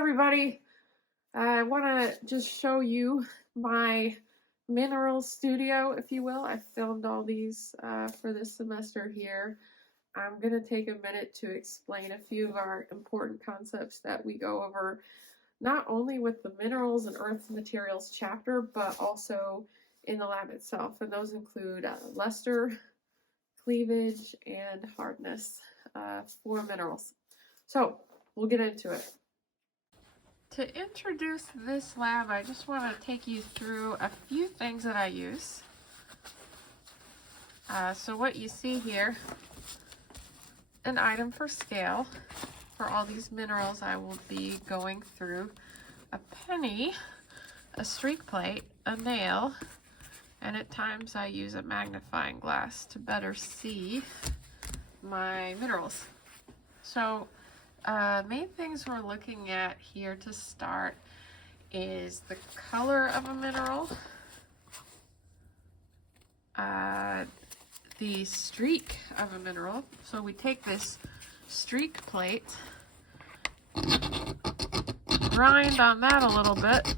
everybody. I want to just show you my mineral studio, if you will. I filmed all these for this semester here. I'm going to take a minute to explain a few of our important concepts that we go over, not only with the minerals and earth materials chapter, but also in the lab itself. And those include luster, cleavage, and hardness for minerals. So we'll get into it. To introduce this lab, I just want to take you through a few things that I use. So what you see here, an item for scale for all these minerals I will be going through, a penny, a streak plate, a nail, and at times I use a magnifying glass to better see my minerals. So main things we're looking at here to start is the color of a mineral, the streak of a mineral. So we take this streak plate, grind on that a little bit,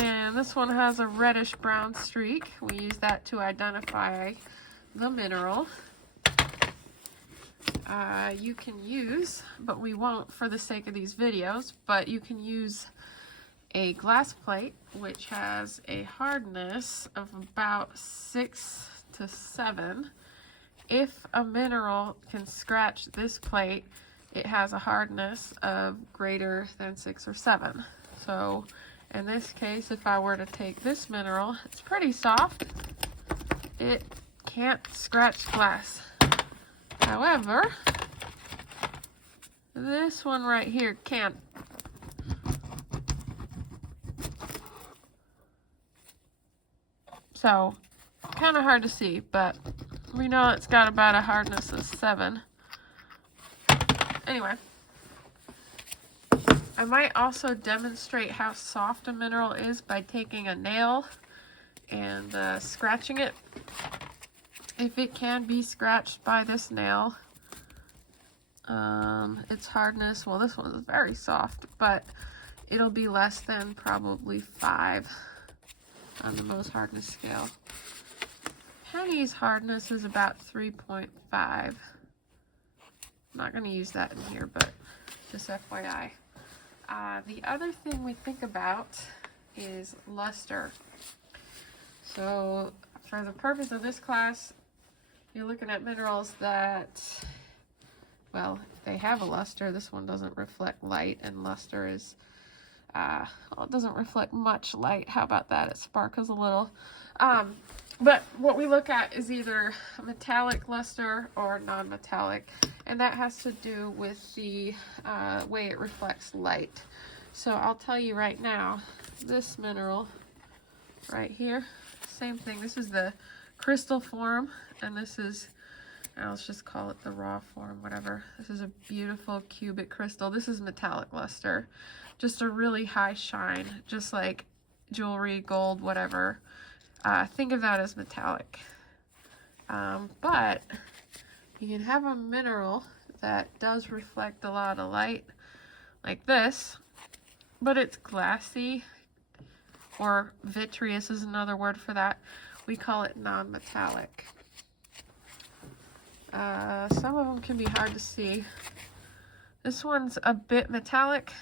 and this one has a reddish brown streak. We use that to identify the mineral. You can use, but we won't for the sake of these videos, but you can use a glass plate which has a hardness of about 6 to 7. If a mineral can scratch this plate, it has a hardness of greater than 6 or 7. So in this case, if I were to take this mineral, it's pretty soft. It can't scratch glass. However, this one right here can. So, kind of hard to see, but we know it's got about a hardness of 7. Anyway, I might also demonstrate how soft a mineral is by taking a nail and scratching it. If it can be scratched by this nail, its hardness, well, this one is very soft, but it'll be less than probably 5 on the Mohs hardness scale. Penny's hardness is about 3.5. I'm not going to use that in here, but just FYI. The other thing we think about is luster. So for the purpose of this class, you're looking at minerals that, well, if they have a luster, this one doesn't reflect light, and luster is, well, it doesn't reflect much light. How about that? It sparkles a little. But what we look at is either metallic luster or non-metallic, and that has to do with the way it reflects light. So I'll tell you right now, this mineral right here, same thing. This is the crystal form, and this is, let's just call it the raw form, whatever. This is a beautiful cubic crystal. This is metallic luster, just a really high shine, just like jewelry, gold, whatever. Think of that as metallic. But you can have a mineral that does reflect a lot of light, like this, but it's glassy, or vitreous is another word for that. We call it non-metallic. Some of them can be hard to see. This one's a bit metallic,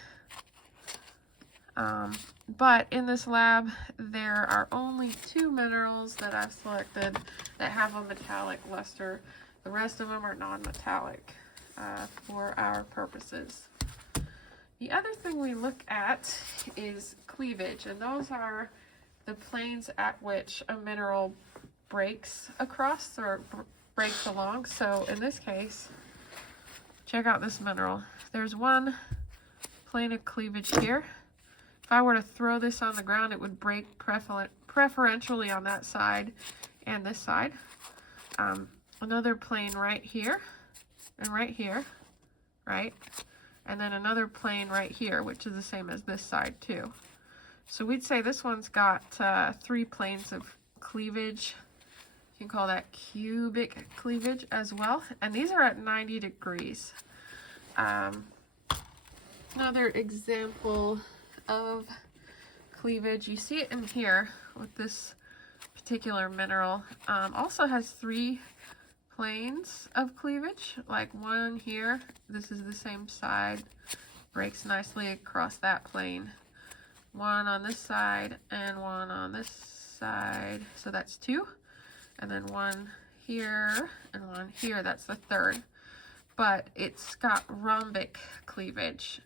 but in this lab there are only 2 minerals that I've selected that have a metallic luster. The rest of them are non-metallic for our purposes. The other thing we look at is cleavage, and those are the planes at which a mineral breaks across or breaks along. So in this case, check out this mineral. There's one plane of cleavage here. If I were to throw this on the ground, it would break preferentially on that side and this side. Another plane right here and right here, right? And then another plane right here, which is the same as this side too. So we'd say this one's got 3 planes of cleavage. You can call that cubic cleavage as well. And these are at 90 degrees. Another example of cleavage. You see it in here with this particular mineral. Also has 3 planes of cleavage, like one here. This is the same side, breaks nicely across that plane. One on this side and one on this side, so that's 2. And then one here and one here, that's the 3rd. But it's got rhombic cleavage.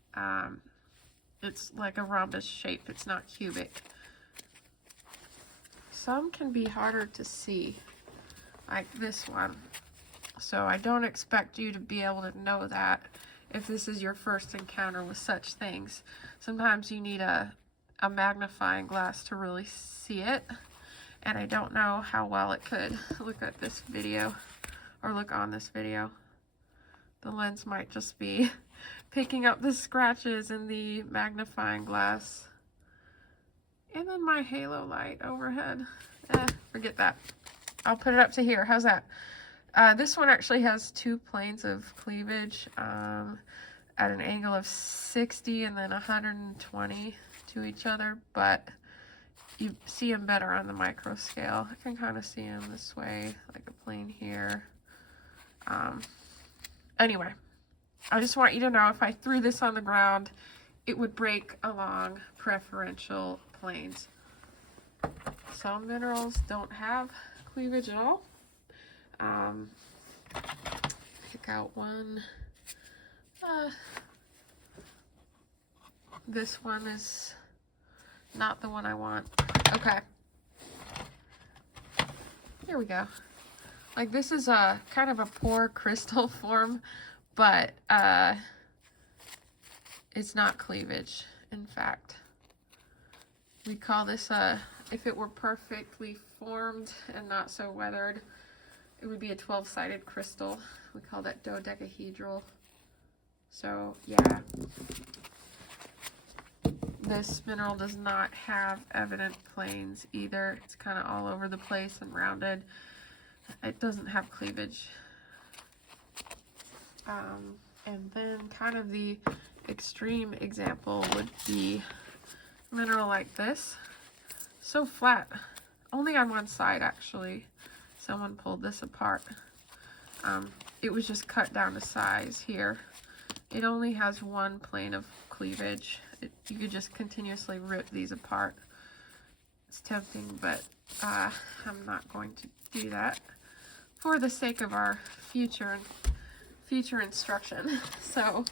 It's like a rhombus shape, it's not cubic. Some can be harder to see, like this one. So I don't expect you to be able to know that if this is your first encounter with such things. Sometimes you need a magnifying glass to really see it. And I don't know how well it could look at this video or look on this video. The lens might just be picking up the scratches in the magnifying glass. And then my halo light overhead. Forget that. I'll put it up to here. How's that? This one actually has 2 planes of cleavage at an angle of 60 and then 120 to each other, but you see them better on the micro scale. I can kind of see them this way, like a plane here. Anyway, I just want you to know if I threw this on the ground, it would break along preferential planes. Some minerals don't have cleavage at all. Pick out one. This one is not the one I want. Okay. Here we go. Like, this is a kind of a poor crystal form, but it's not cleavage. In fact, we call this if it were perfectly formed and not so weathered, it would be a 12-sided crystal. We call that dodecahedral. So yeah, this mineral does not have evident planes either. It's kind of all over the place and rounded. It doesn't have cleavage. And then kind of the extreme example would be a mineral like this. So flat, only on one side actually. Someone pulled this apart. It was just cut down to size here. It only has 1 plane of cleavage. You could just continuously rip these apart. It's tempting, but I'm not going to do that for the sake of our future instruction. So,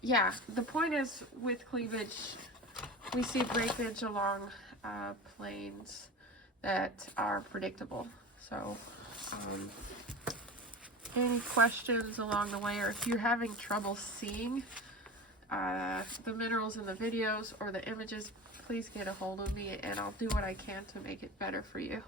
yeah, the point is with cleavage, we see breakage along planes that are predictable. So, any questions along the way, or if you're having trouble seeing the minerals in the videos or the images, please get a hold of me and I'll do what I can to make it better for you.